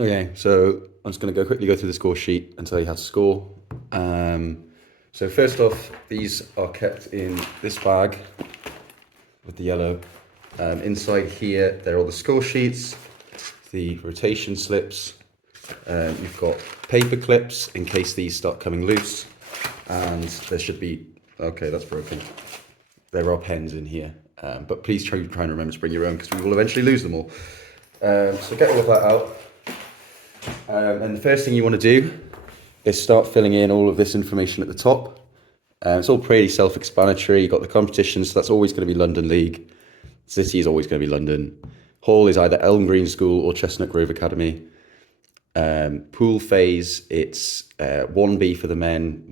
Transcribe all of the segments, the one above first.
Okay, so I'm just going to quickly go through the score sheet and tell you how to score. So first off, these are kept in this bag with the yellow. Inside here, there are all the score sheets, the rotation slips. You've got paper clips in case these start coming loose, and there should be, okay, that's broken. There are pens in here, but please try and remember to bring your own because we will eventually lose them all. So get all of that out. And the first thing you want to do is start filling in all of this information at the top. It's all pretty self-explanatory. You've got the competition, so that's always going to be London League. City is always going to be London. Hall is either Elm Green School or Chestnut Grove Academy. Pool phase, it's 1B for the men,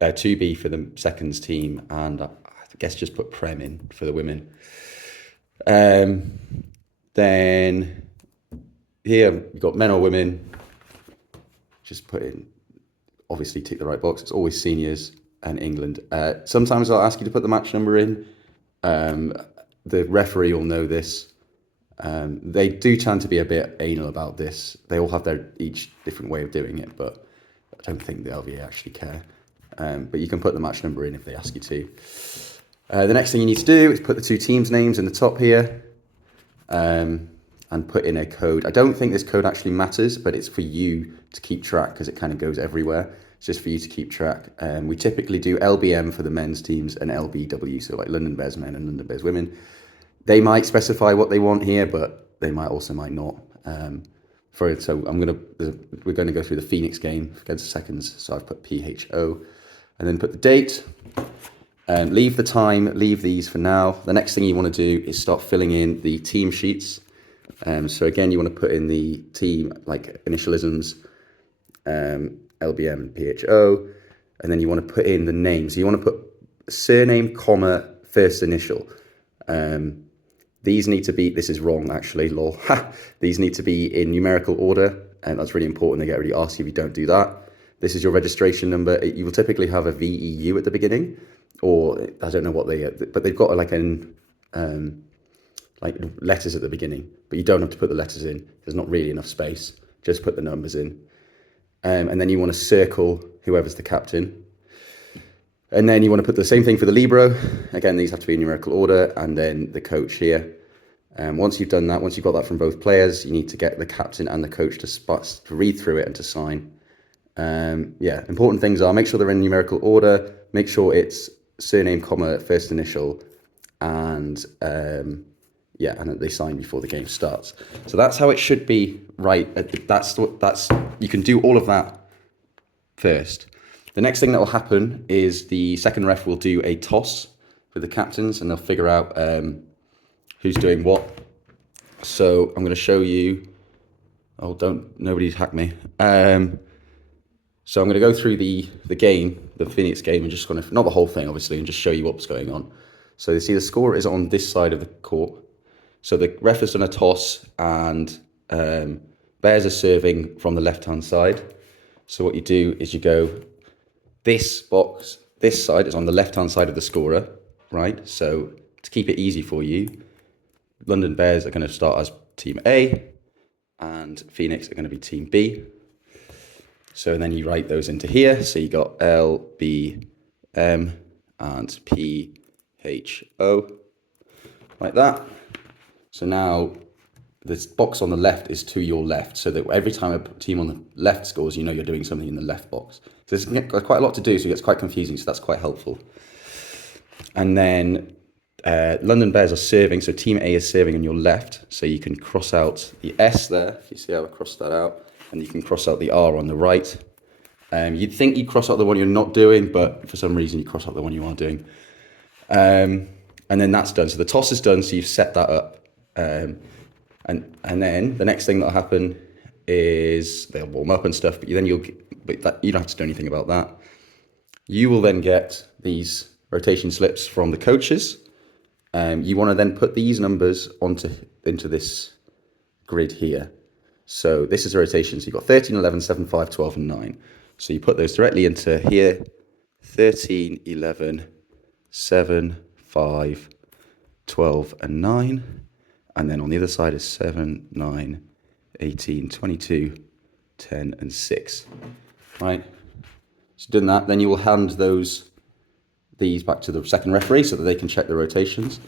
2B for the seconds team, and I guess just put Prem in for the women. Then here you've got men or women. Just put in, obviously tick the right box. It's always seniors and England. Sometimes I'll ask you to put the match number in. The referee will know this. They do tend to be a bit anal about this. They all have their each different way of doing it, but I don't think the LVA actually care. But you can put the match number in if they ask you to. The next thing you need to do is put the two teams' names in the top here. And put in a code. I don't think this code actually matters, but it's for you to keep track because it kind of goes everywhere. It's just for you to keep track. We typically do LBM for the men's teams and LBW, so like London Bears men and London Bears women. They might specify what they want here, but they might not. We're going to go through the Phoenix game against the seconds, so I've put PHO, and then put the date. Leave the time, leave these for now. The next thing you want to do is start filling in the team sheets. So again, you want to put in the team, like initialisms, LBM and PHO, and then you want to put in the names. So you want to put surname, comma, first initial. These need to be, this is wrong actually, lol. These need to be in numerical order, and that's really important. They get really arsy if you don't do that. This is your registration number. You will typically have a VEU at the beginning, or I don't know what but they've got like letters at the beginning, but you don't have to put the letters in. There's not really enough space. Just put the numbers in. And then you want to circle whoever's the captain. And then you want to put the same thing for the Libero. Again, these have to be in numerical order, and then the coach here. Once you've done that, once you've got that from both players, you need to get the captain and the coach to read through it and to sign. Important things are make sure they're in numerical order, make sure it's surname, comma, first initial, and and that they sign before the game starts. So that's how it should be, right? You can do all of that first. The next thing that will happen is the second ref will do a toss with the captains, and they'll figure out who's doing what. So I'm going to show you. Nobody hack me. So I'm going to go through the game, the Phoenix game, and just not the whole thing, obviously, and just show you what's going on. So you see the score is on this side of the court. So the ref has done a toss, and Bears are serving from the left-hand side. So what you do is you go, this box, this side is on the left-hand side of the scorer, right? So to keep it easy for you, London Bears are going to start as Team A, and Phoenix are going to be Team B. So then you write those into here. So you got L, B, M, and P, H, O, like that. So now this box on the left is to your left, so that every time a team on the left scores, you know you're doing something in the left box. So there's quite a lot to do, so it gets quite confusing, so that's quite helpful. And then London Bears are serving, so Team A is serving on your left, so you can cross out the S there, if you see how I crossed that out, and you can cross out the R on the right. You'd think you'd cross out the one you're not doing, but for some reason you cross out the one you are doing. And then that's done. So the toss is done, so you've set that up. And then the next thing that'll happen is they'll warm up and stuff, but you don't have to do anything about that. You will then get these rotation slips from the coaches. You want to then put these numbers into this grid here. So this is a rotation. So you've got 13, 11, 7, 5, 12, and 9. So you put those directly into here. 13, 11, 7, 5, 12, and 9. And then on the other side is 7, 9, 18, 22, 10, and 6. Right? So done that, then you will hand these back to the second referee so that they can check the rotations.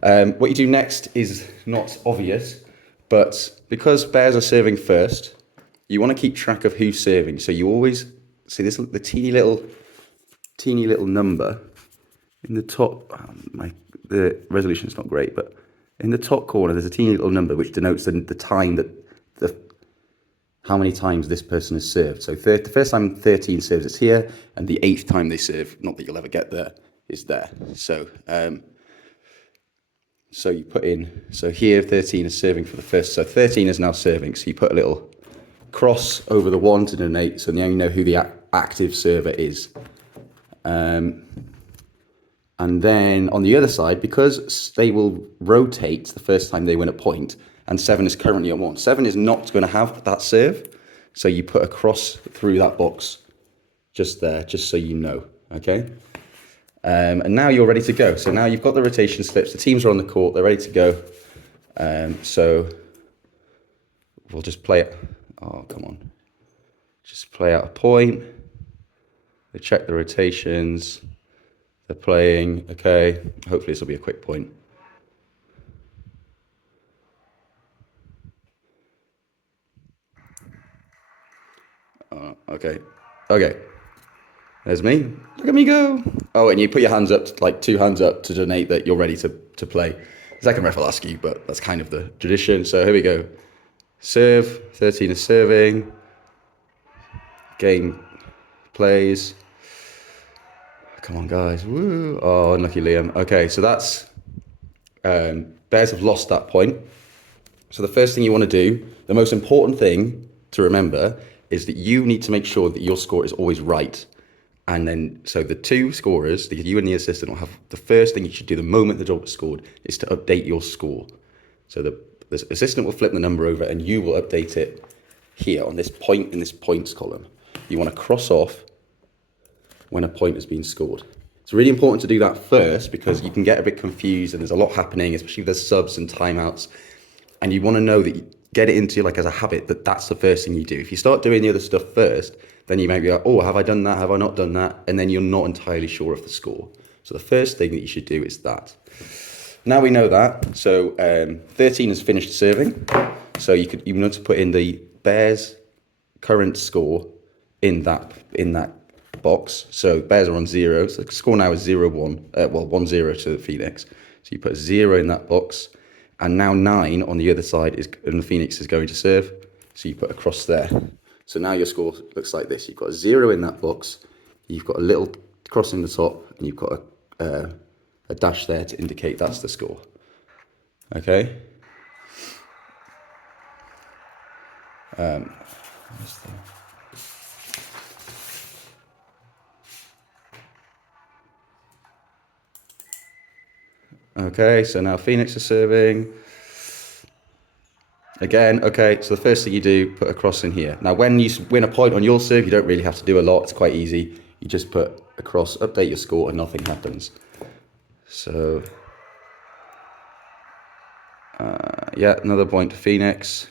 What you do next is not obvious, but because bears are serving first, you want to keep track of who's serving. So you always see this, the teeny little number in the top. The resolution is not great, but in the top corner there's a teeny little number which denotes the time that how many times this person has served. So the first time 13 serves, it's here, and the 8th time they serve, not that you'll ever get there, is there. So so you put in, so here 13 is serving for the first, so 13 is now serving, so you put a little cross over the 1 to denote, so now you know who the active server is. And then on the other side, because they will rotate the first time they win a point, and 7 is currently on 1, 7 is not going to have that serve, so you put a cross through that box just there, just so you know, okay? And now you're ready to go. So now you've got the rotation slips, the teams are on the court, they're ready to go. So we'll just play it. Oh, come on. Just play out a point. They check the rotations. They're playing. Okay. Hopefully this will be a quick point. Okay. Okay. There's me. Look at me go. Oh, and you put your hands up, like 2 hands up to donate that you're ready to play. The second ref will ask you, but that's kind of the tradition. So here we go. Serve. 13 is serving. Game plays. Come on, guys. Woo. Oh, unlucky Liam. Okay, so that's... Bears have lost that point. So the first thing you want to do, the most important thing to remember, is that you need to make sure that your score is always right. And then, so the 2 scorers, you and the assistant, will have the first thing you should do the moment the job is scored is to update your score. So the assistant will flip the number over and you will update it here on this point in this points column. You want to cross off when a point has been scored. It's really important to do that first because you can get a bit confused and there's a lot happening, especially if there's subs and timeouts. And you want to know that you get it into like as a habit that that's the first thing you do. If you start doing the other stuff first, then you might be like, oh, have I done that? Have I not done that? And then you're not entirely sure of the score. So the first thing that you should do is that. Now we know that. So 13 has finished serving. So you want to put in the Bears' current score in that box. So Bears are on 0. So the score now is 0-1. 1-0 to the Phoenix. So you put 0 in that box. And now 9 on the other side and the Phoenix is going to serve. So you put a cross there. So now your score looks like this. You've got a 0 in that box. You've got a little cross in the top, and you've got a dash there to indicate that's the score. Okay. Okay, so now Phoenix is serving. Again, okay, so the first thing you do, put a cross in here. Now, when you win a point on your serve, you don't really have to do a lot. It's quite easy. You just put a cross, update your score, and nothing happens. So, yeah, another point to Phoenix.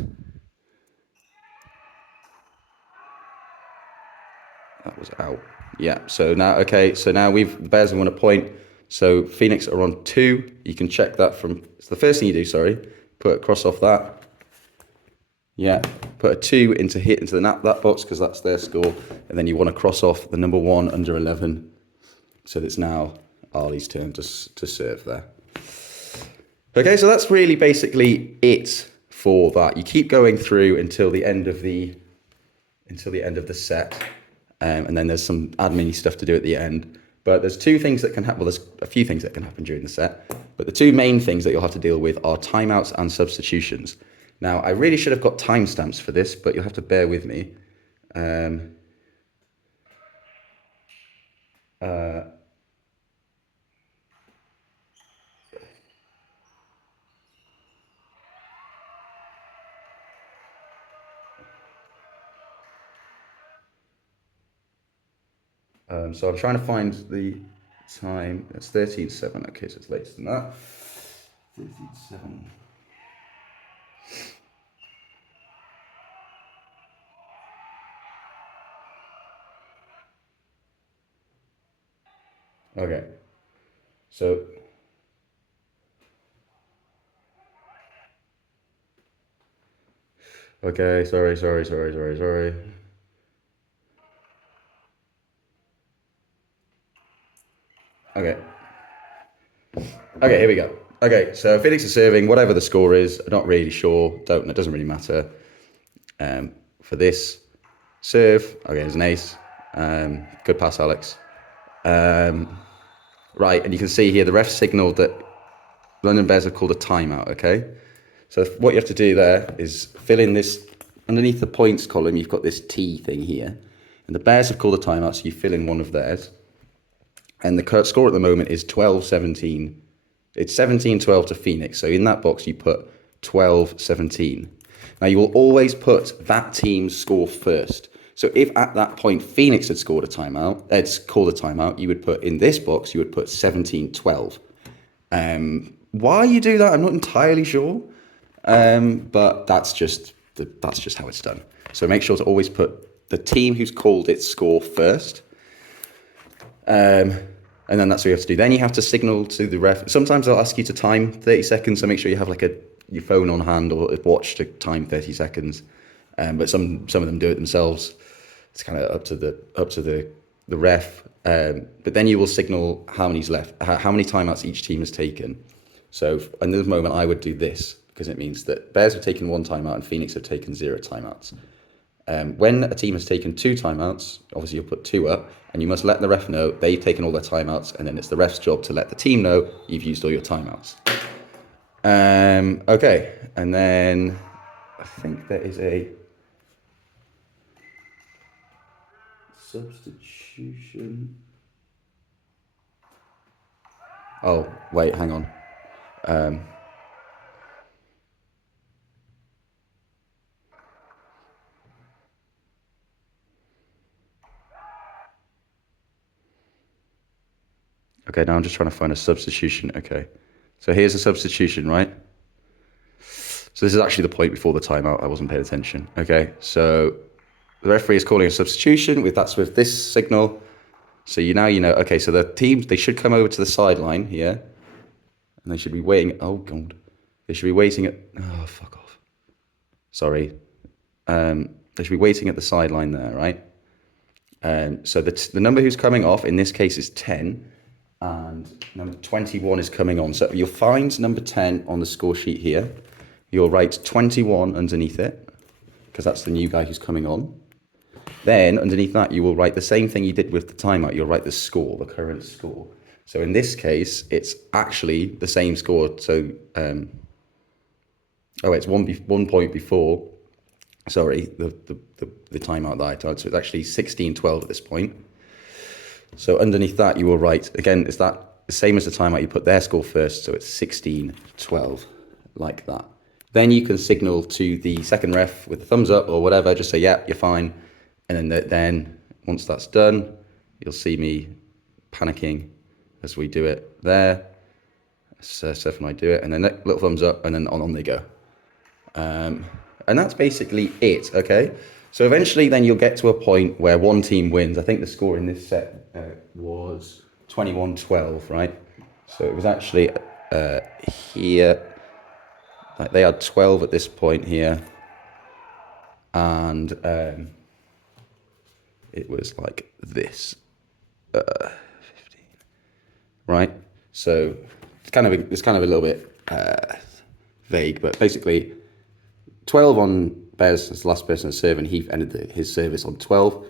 That was out. Yeah, so now, okay, so now the Bears have won a point. So Phoenix are on 2. You can check that from, so the first thing you do, put a cross off that. Yeah, put a 2 into that box because that's their score. And then you want to cross off the number 1 under 11. So it's now Ali's turn to serve there. Okay, so that's really basically it for that. You keep going through until the end of the set. And then there's some admin stuff to do at the end. But there's 2 things that can happen. Well, there's a few things that can happen during the set. But the 2 main things that you'll have to deal with are timeouts and substitutions. Now, I really should have got timestamps for this, but you'll have to bear with me. So I'm trying to find the time. It's 13:07. Okay, so it's later than that. 13:07. Okay. So, okay, sorry. Okay. Okay, here we go. Okay, so Phoenix is serving, whatever the score is, I'm not really sure, it doesn't really matter. For this serve, okay, there's an ace. Good pass, Alex. Right, and you can see here the ref signaled that London Bears have called a timeout, okay? So what you have to do there is fill in this, underneath the points column, you've got this T thing here. And the Bears have called a timeout, so you fill in one of theirs. And the current score at the moment is 12-17. It's 17-12 to Phoenix. So in that box, you put 12-17. Now, you will always put that team's score first. So if at that point Phoenix had scored a timeout, called a timeout, you would put in this box, you would put 17-12. Why you do that, I'm not entirely sure. But that's just how it's done. So make sure to always put the team who's called its score first. And then that's what you have to do. Then you have to signal to the ref. Sometimes they'll ask you to time 30 seconds, so make sure you have like your phone on hand or a watch to time 30 seconds. But some of them do it themselves. It's kind of up to the ref. But then you will signal how many's left, how many timeouts each team has taken. So in this moment, I would do this because it means that Bears have taken 1 timeout and Phoenix have taken 0 timeouts. When a team has taken 2 timeouts, obviously you'll put 2 up, and you must let the ref know they've taken all their timeouts, and then it's the ref's job to let the team know you've used all your timeouts. Okay, and then I think there is a substitution. Oh, wait, hang on. Okay, now I'm just trying to find a substitution. Okay, so here's a substitution, right? So this is actually the point before the timeout. I wasn't paying attention. Okay, so the referee is calling a substitution with this signal. So you know. Okay, so the teams, they should come over to the sideline here, and they should be waiting. Oh God, they should be waiting at. Oh, fuck off. Sorry. They should be waiting at the sideline there, right? So the number who's coming off in this case is 10. And number 21 is coming on. So you'll find number 10 on the score sheet here. You'll write 21 underneath it, because that's the new guy who's coming on. Then underneath that, you will write the same thing you did with the timeout. You'll write the score, the current score. So in this case, it's actually the same score. So, it's one point before, sorry, the timeout that I told. So it's actually 16-12 at this point. So underneath that, you will write, again, is that the same as the timeout? You put their score first, so it's 16-12, like that. Then you can signal to the second ref with the thumbs up or whatever, just say, yeah, you're fine. And then once that's done, you'll see me panicking as we do it there. So Steph and I do it, and then little thumbs up, and then on they go. And that's basically it, okay? So eventually then you'll get to a point where one team wins. I think the score in this set was 21-12, right? So it was actually here. Like they had 12 at this point here. And it was like this. 15. Right? So it's kind of a little bit vague, but basically 12 on Bears as the last person to serve, and he ended his service on 12.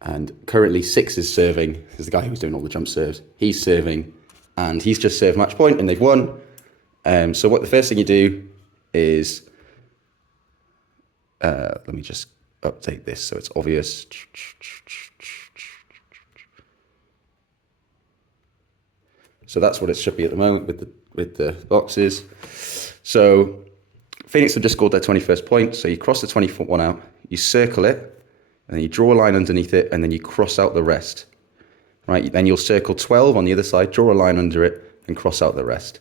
And currently 6 is serving. This is the guy who was doing all the jump serves. He's serving, and he's just served match point, and they've won. So what the first thing you do is, let me just update this so it's obvious. So that's what it should be at the moment with the boxes. So Phoenix have just scored their 21st point. So you cross the 20-foot one out, you circle it, and then you draw a line underneath it, and then you cross out the rest. Right? Then you'll circle 12 on the other side, draw a line under it, and cross out the rest.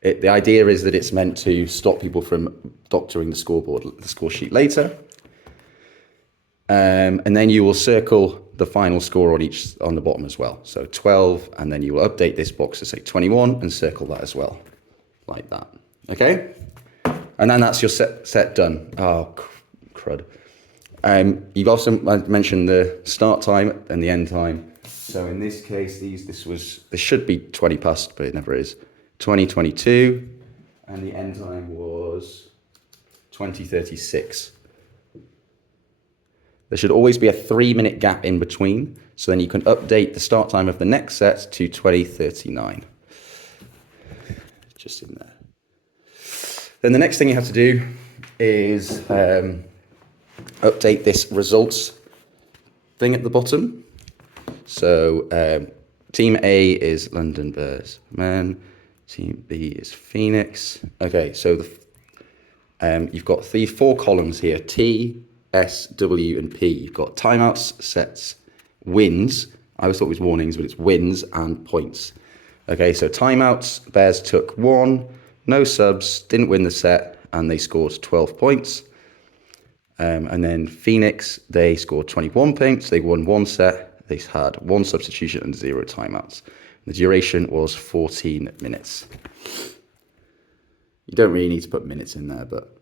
The idea is that it's meant to stop people from doctoring the score sheet later. And then you will circle the final score on the bottom as well. So 12, and then you will update this box to say 21 and circle that as well, like that. Okay? And then that's your set done. Oh, crud. You've also mentioned the start time and the end time. So in this case, this should be 20 past, but it never is. 20:22, and the end time was 20:36. There should always be a 3-minute gap in between, so then you can update the start time of the next set to 20:39. Just in there. Then the next thing you have to do is update this results thing at the bottom. So Team A is London Bears Men, Team B is Phoenix. Okay, so you've got the 4 columns here, T, S, W, and P. You've got timeouts, sets, wins. I always thought it was warnings, but it's wins and points. Okay, so timeouts, Bears took 1, no subs, didn't win the set, and they scored 12 points. And then Phoenix, they scored 21 points. They won 1 set. They had 1 substitution and 0 timeouts. The duration was 14 minutes. You don't really need to put minutes in there, but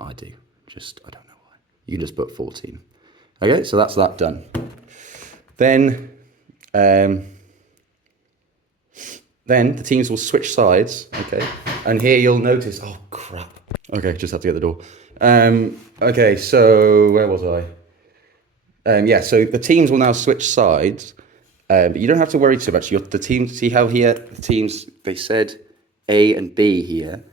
I do. I don't know why. You can just put 14. Okay, so that's that done. Then the teams will switch sides, okay? And here you'll notice, oh crap. Okay, just have to get the door. Okay, so where was I? Yeah, so the teams will now switch sides, but you don't have to worry too much. The teams, see how here, the teams, they said A and B here.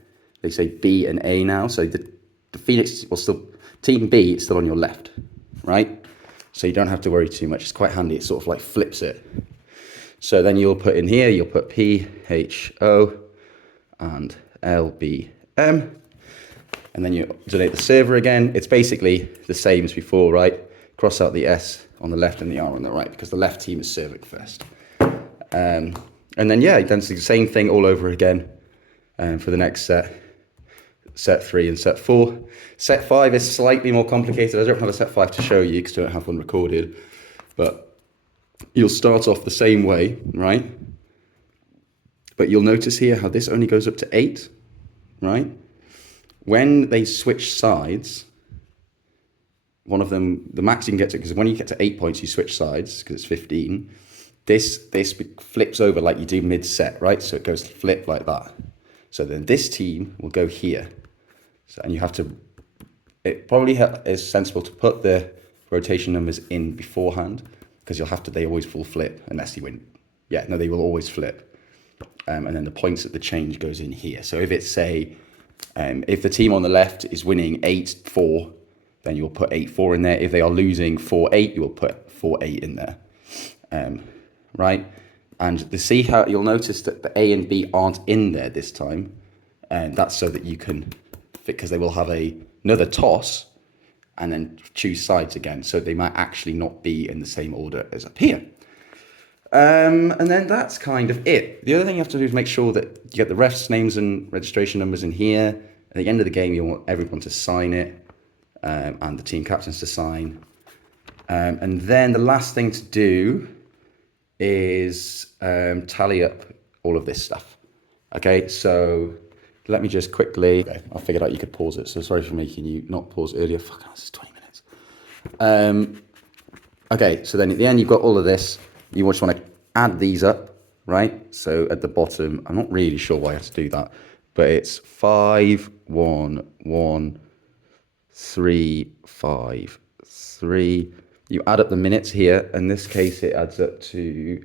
They say B and A now, so the Phoenix will still, Team B is still on your left, right? So you don't have to worry too much. It's quite handy. It sort of like flips it. So then you'll put in here, you'll put P, H, O, and L, B, M. And then you delete the server again. It's basically the same as before, right? Cross out the S on the left and the R on the right, because the left team is serving first. And then, yeah, then it's the same thing all over again for the next set 3 and set 4. Set 5 is slightly more complicated. I don't have a set 5 to show you because I don't have one recorded. But you'll start off the same way, right? But you'll notice here how this only goes up to 8, right? When they switch sides, one of them, the max you can get to, because when you get to 8 points, you switch sides, because it's 15. This flips over like you do mid-set, right? So it goes flip like that. So then this team will go here. So, and you have to, it probably is sensible to put the rotation numbers in beforehand, because they always full flip unless you win. Yeah, no, they will always flip. And then the points at the change goes in here. So if it's, say, if the team on the left is winning 8-4, then you'll put 8-4 in there. If they are losing 4-8, you will put 4-8 in there, right? And see how you'll notice that the A and B aren't in there this time, and that's so that you can, because they will have another toss and then choose sides again, so they might actually not be in the same order as up here. And then that's kind of it. The other thing you have to do is make sure that you get the refs' names and registration numbers in here. At the end of the game, you want everyone to sign it, and the team captains to sign. And then the last thing to do is tally up all of this stuff. Okay, so let me just quickly, okay, I figured out you could pause it, so sorry for making you not pause earlier. Fuck, this is 20 minutes. Okay, so then at the end, you've got all of this. You just want to add these up, right? So at the bottom, I'm not really sure why I have to do that, but it's 5, 1, 1, 3, 5, 3. You add up the minutes here. In this case, it adds up to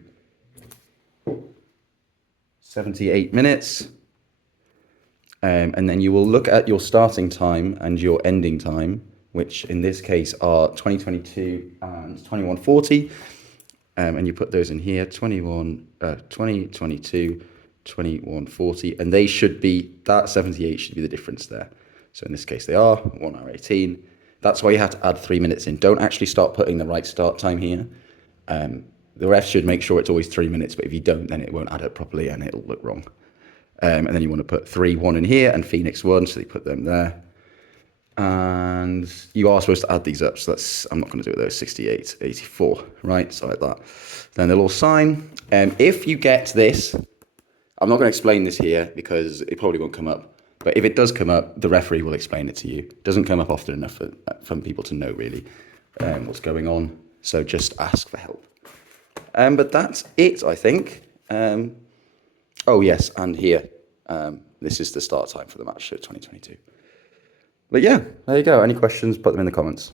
78 minutes. And then you will look at your starting time and your ending time, which in this case are 2022 and 2140. And you put those in here, 2022, 2140, and they should be, that 78 should be the difference there. So in this case, they are 1 hour 18. That's why you have to add 3 minutes in. Don't actually start putting the right start time here. The ref should make sure it's always 3 minutes, but if you don't, then it won't add up properly and it'll look wrong. And then you want to put 3, 1 in here and Phoenix 1, so you put them there. And you are supposed to add these up, so that's, I'm not going to do it though, 68, 84, right? So like that. Then they'll all sign. If you get this, I'm not going to explain this here because it probably won't come up. But if it does come up, the referee will explain it to you. It doesn't come up often enough for people to know really what's going on. So just ask for help. But that's it, I think. Oh yes, and here, this is the start time for the match, so 2022. But yeah, there you go. Any questions, put them in the comments.